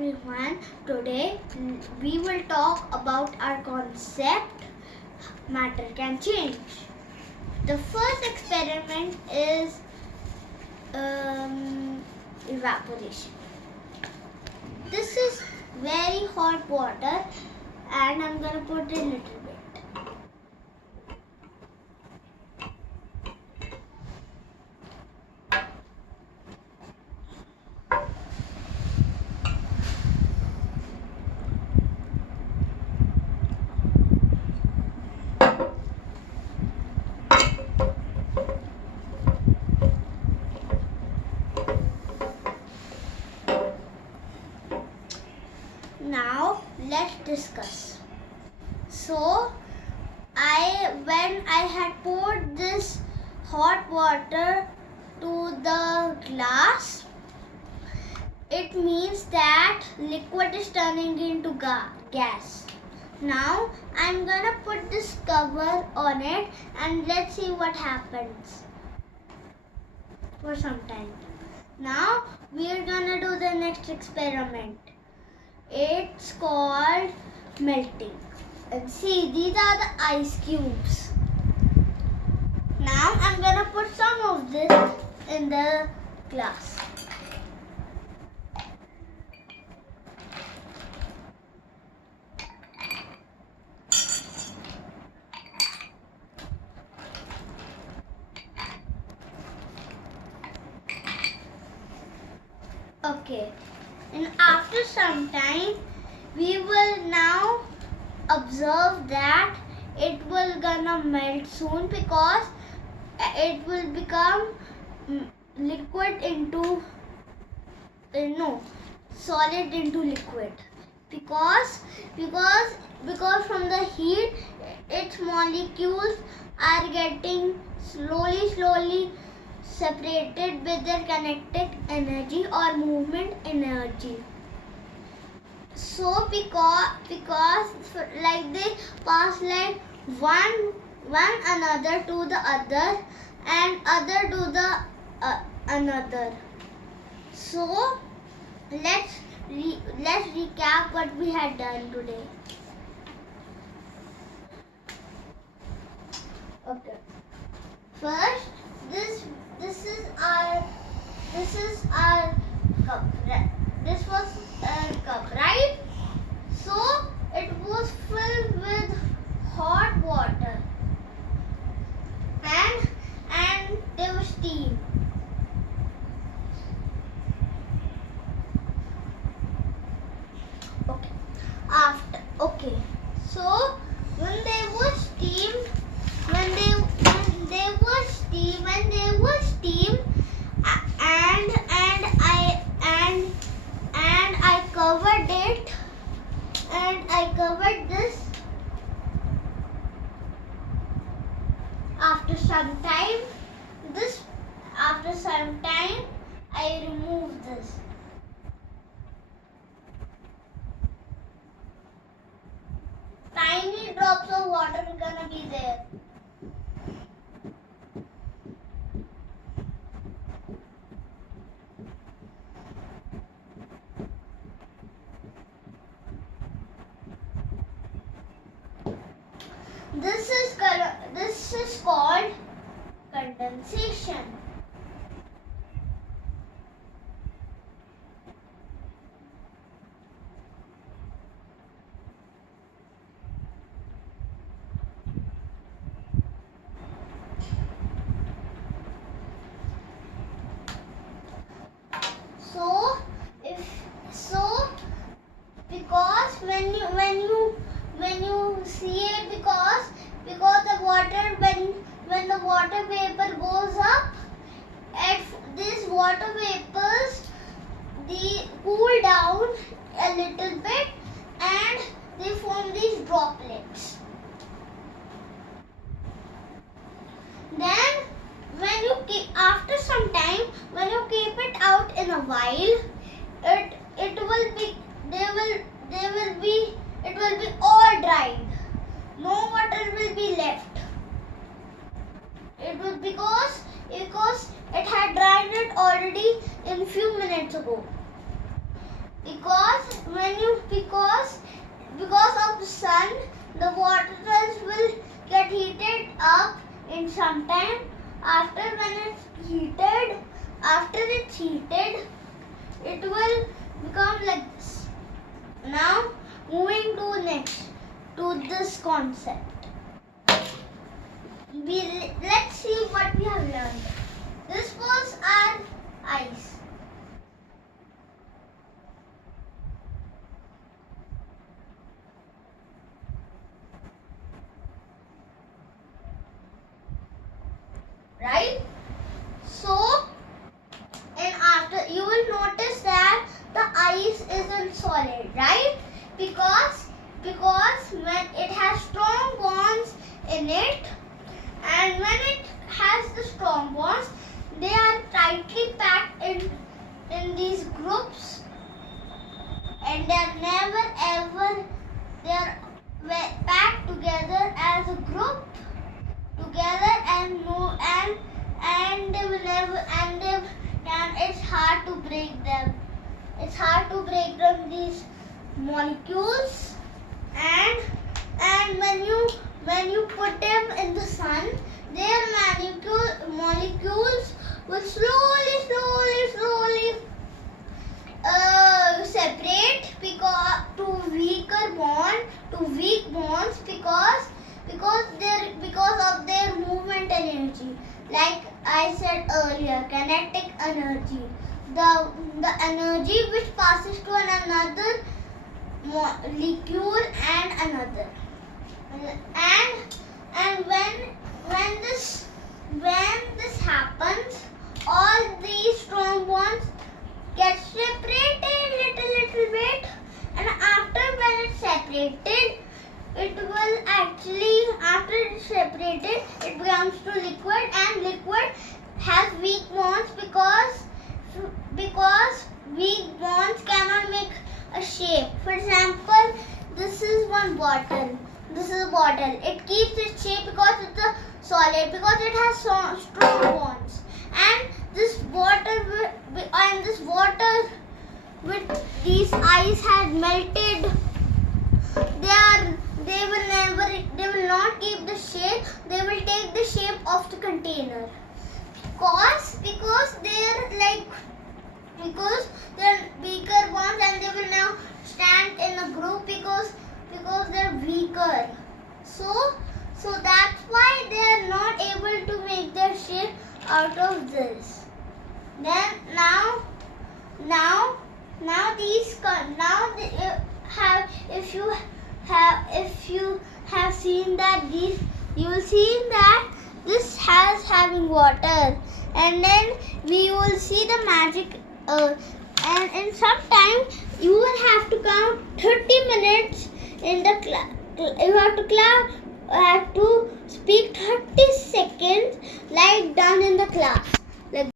everyone. Today we will talk about our concept matter can change. The first experiment is evaporation. This is very hot water and I'm gonna put a little bit. Now let's discuss. So when I had poured this hot water to the glass, it means that liquid is turning into gas. Now I'm gonna put this cover on it and let's see what happens for some time. Now we are gonna do the next experiment. It's called melting. And see, these are the ice cubes. Now I'm gonna put some of this in the glass. Okay. And after some time, we will now observe that it will gonna melt soon because it will become liquid into solid into liquid because from the heat its molecules are getting slowly separated with their kinetic energy or movement energy. So because like they pass like one another to the other and other to the another. So let's recap what we had done today. Okay. First, this is our cup. This was a cup, right? So it was filled with hot water and there was steam. So when there was steam, I covered it, and I covered this. After some time, I removed this. Tiny drops of water are gonna be there. This is called condensation. Because when you see it, because the water when the water vapor goes up, these water vapors they cool down a little bit and they form these droplets. Then after some time, when you keep it out in a while, it will be all dried. No water will be left. It was because it had dried it already in few minutes ago. Because because of the sun, the water will get heated up in some time. After it's heated, it will become like this. Now moving to this concept. Let's see what we have learned. This was our ice. Right? So, and after you will notice that the ice isn't solid, right? Because when it has strong bonds in it, and when it has the strong bonds, they are tightly packed in these groups, and they're packed together as a group together, and they will never and it's hard to break them. It's hard to break them, these molecules, and when you put them in the sun, their molecules will slowly separate to weak bonds because of their movement energy. Like I said earlier, kinetic energy, the energy which passes to another molecule and another, and when this happens, all these strong bonds get separated little bit, and when it's separated, after it's separated, it becomes to liquid, and liquid has weak bonds because weak bonds cannot make a shape. For example, this is one bottle. This is a bottle. It keeps its shape because it's a solid, because it has strong bonds. And this water with these ice had melted. They will not keep the shape. They will take the shape of the container. Because they're weaker bonds, and they will now stand in a group because they're weaker. So that's why they are not able to make their shape out of this. Then if you have seen that you will see that this has having water, and then we will see the magic. And in some time you will have to count 30 minutes in the class. You have to speak 30 seconds like done in the class.